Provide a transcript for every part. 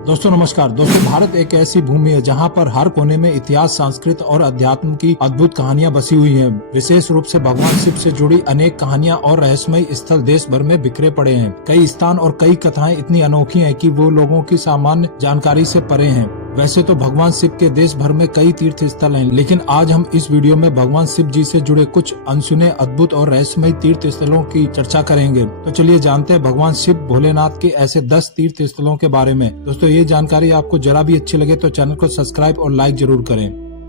दोस्तों नमस्कार। दोस्तों भारत एक ऐसी भूमि है जहां पर हर कोने में इतिहास, संस्कृत और अध्यात्म की अद्भुत कहानियां बसी हुई हैं। विशेष रूप से भगवान शिव से जुड़ी अनेक कहानियां और रहस्यमय स्थल देश भर में बिखरे पड़े हैं। कई स्थान और कई कथाएं इतनी अनोखी हैं कि वो लोगों की सामान्य जानकारी से परे हैं। वैसे तो भगवान शिव के देश भर में कई तीर्थ स्थल हैं, लेकिन आज हम इस वीडियो में भगवान शिव जी से जुड़े कुछ अनसुने, अद्भुत और रहस्यमय तीर्थ स्थलों की चर्चा करेंगे। तो चलिए जानते हैं भगवान शिव भोलेनाथ के ऐसे 10 तीर्थ स्थलों के बारे में। दोस्तों ये जानकारी आपको जरा भी अच्छी लगे तो चैनल को सब्सक्राइब और लाइक जरूर करें।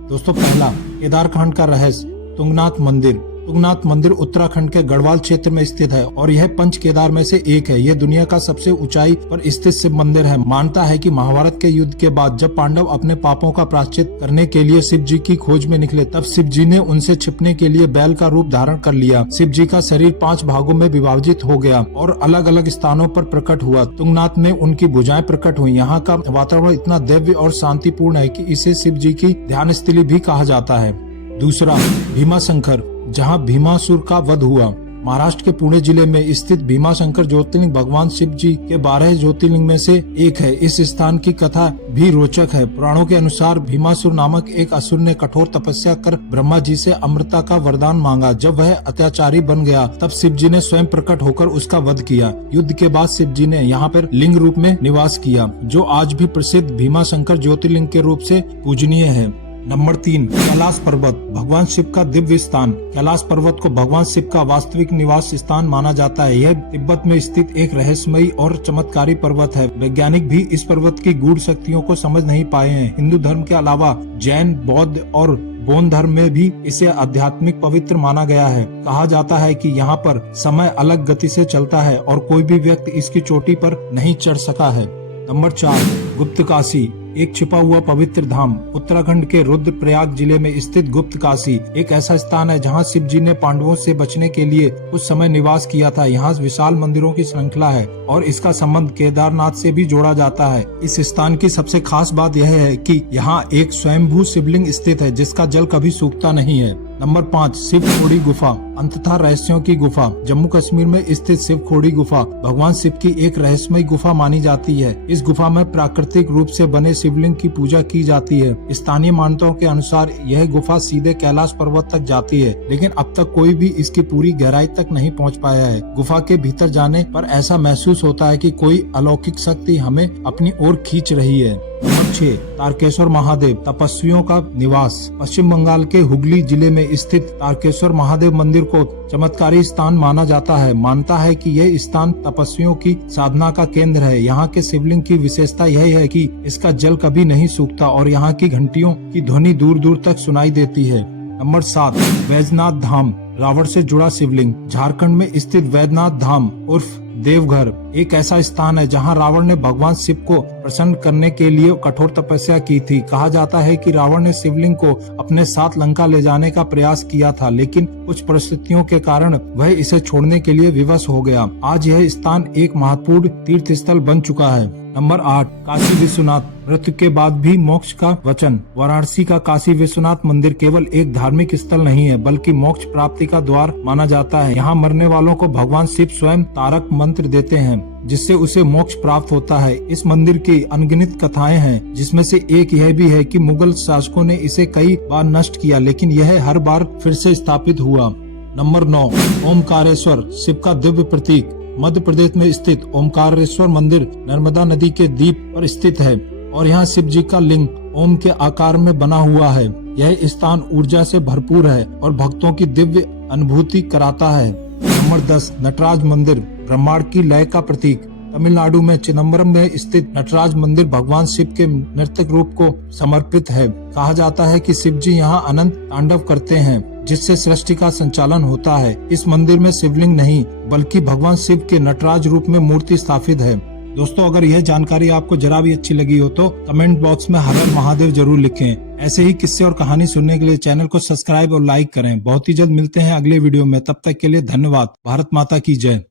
दोस्तों पहला, केदारखंड का रहस्य, तुंगनाथ मंदिर। तुंगनाथ मंदिर उत्तराखंड के गढ़वाल क्षेत्र में स्थित है और यह पंच केदार में से एक है। यह दुनिया का सबसे ऊंचाई पर स्थित शिव मंदिर है। मानता है कि महाभारत के युद्ध के बाद जब पांडव अपने पापों का प्रायश्चित करने के लिए शिव जी की खोज में निकले, तब शिव जी ने उनसे छिपने के लिए बैल का रूप धारण कर लिया। शिव जी का शरीर 5 भागों में विभाजित हो गया और अलग अलग स्थानों पर प्रकट हुआ। तुंगनाथ में उनकी भुजाएं प्रकट हुई। यहाँ का वातावरण इतना दिव्य और शांतिपूर्ण है कि इसे शिव जी की ध्यान स्थली भी कहा जाता है। दूसरा, भीमाशंकर, जहां भीमासुर का वध हुआ। महाराष्ट्र के पुणे जिले में स्थित भीमाशंकर ज्योतिर्लिंग भगवान शिव जी के 12 ज्योतिर्लिंग में से एक है। इस स्थान की कथा भी रोचक है। पुराणों के अनुसार भीमासुर नामक एक असुर ने कठोर तपस्या कर ब्रह्मा जी से अमृता का वरदान मांगा। जब वह अत्याचारी बन गया, तब शिव जी ने स्वयं प्रकट होकर उसका वध किया। युद्ध के बाद शिव जी ने यहाँ पर लिंग रूप में निवास किया, जो आज भी प्रसिद्ध भीमाशंकर ज्योतिर्लिंग के रूप से पूजनीय है। नंबर 3, कैलाश पर्वत, भगवान शिव का दिव्य स्थान। कैलाश पर्वत को भगवान शिव का वास्तविक निवास स्थान माना जाता है। यह तिब्बत में स्थित एक रहस्यमयी और चमत्कारी पर्वत है। वैज्ञानिक भी इस पर्वत की गूढ़ शक्तियों को समझ नहीं पाए हैं। हिंदू धर्म के अलावा जैन, बौद्ध और बौद्ध धर्म में भी इसे आध्यात्मिक पवित्र माना गया है। कहा जाता है कि यहाँ पर समय अलग गति से चलता है और कोई भी व्यक्ति इसकी चोटी पर नहीं चढ़ सका है। नंबर 4, गुप्त काशी, एक छिपा हुआ पवित्र धाम। उत्तराखंड के रुद्रप्रयाग जिले में स्थित गुप्त काशी एक ऐसा स्थान है जहां शिव जी ने पांडवों से बचने के लिए कुछ समय निवास किया था। यहाँ विशाल मंदिरों की श्रृंखला है और इसका संबंध केदारनाथ से भी जोड़ा जाता है। इस स्थान की सबसे खास बात यह है कि यहाँ एक स्वयंभू शिवलिंग स्थित है जिसका जल कभी सूखता नहीं है। नंबर 5, शिव खोड़ी गुफा, अंततः रहस्यों की गुफा। जम्मू कश्मीर में स्थित शिव खोड़ी गुफा भगवान शिव की एक रहस्यमय गुफा मानी जाती है। इस गुफा में प्राकृतिक रूप से बने शिवलिंग की पूजा की जाती है। स्थानीय मान्यताओं के अनुसार यह गुफा सीधे कैलाश पर्वत तक जाती है, लेकिन अब तक कोई भी इसकी पूरी गहराई तक नहीं पहुंच पाया है। गुफा के भीतर जाने पर ऐसा महसूस होता है कि कोई अलौकिक शक्ति हमें अपनी ओर खींच रही है। नंबर 6, तारकेश्वर महादेव, तपस्वियों का निवास। पश्चिम बंगाल के हुगली जिले में स्थित तारकेश्वर महादेव मंदिर को चमत्कारी स्थान माना जाता है। मानता है कि यह स्थान तपस्वियों की साधना का केंद्र है। यहाँ के शिवलिंग की विशेषता यह है कि इसका जल कभी नहीं सूखता और यहाँ की घंटियों की ध्वनि दूर दूर तक सुनाई देती है। नंबर 7, वैजनाथ धाम, रावण से जुड़ा शिवलिंग। झारखंड में स्थित वैजनाथ धाम उर्फ देवघर एक ऐसा स्थान है जहां रावण ने भगवान शिव को प्रसन्न करने के लिए कठोर तपस्या की थी। कहा जाता है कि रावण ने शिवलिंग को अपने साथ लंका ले जाने का प्रयास किया था, लेकिन कुछ परिस्थितियों के कारण वह इसे छोड़ने के लिए विवश हो गया। आज यह स्थान एक महत्वपूर्ण तीर्थ स्थल बन चुका है। नंबर 8, काशी विश्वनाथ, मृत्यु के बाद भी मोक्ष का वचन। वाराणसी का काशी विश्वनाथ मंदिर केवल एक धार्मिक स्थल नहीं है, बल्कि मोक्ष प्राप्ति का द्वार माना जाता है। यहाँ मरने वालों को भगवान शिव स्वयं तारक मंत्र देते हैं, जिससे उसे मोक्ष प्राप्त होता है। इस मंदिर की अनगिनत कथाएं हैं, जिसमें से एक यह भी है कि मुगल शासकों ने इसे कई बार नष्ट किया, लेकिन यह हर बार फिर से स्थापित हुआ। नंबर 9, ओमकारेश्वर, शिव का दिव्य प्रतीक। मध्य प्रदेश में स्थित ओमकारेश्वर मंदिर नर्मदा नदी के द्वीप पर स्थित है और यहाँ शिव जी का लिंग ओम के आकार में बना हुआ है। यह स्थान ऊर्जा से भरपूर है और भक्तों की दिव्य अनुभूति कराता है। नंबर 10, नटराज मंदिर, ब्रह्मांड की लय का प्रतीक। तमिलनाडु में चिदम्बरम में स्थित नटराज मंदिर भगवान शिव के नृत्य रूप को समर्पित है। कहा जाता है कि शिव जी यहाँ अनंत तांडव करते हैं, जिससे सृष्टि का संचालन होता है। इस मंदिर में शिवलिंग नहीं, बल्कि भगवान शिव के नटराज रूप में मूर्ति स्थापित है। दोस्तों अगर यह जानकारी आपको जरा भी अच्छी लगी हो तो कमेंट बॉक्स में हर हर महादेव जरूर लिखें। ऐसे ही किस्से और कहानी सुनने के लिए चैनल को सब्सक्राइब और लाइक करें। बहुत ही जल्द मिलते हैं अगले वीडियो में। तब तक के लिए धन्यवाद। भारत माता की जय।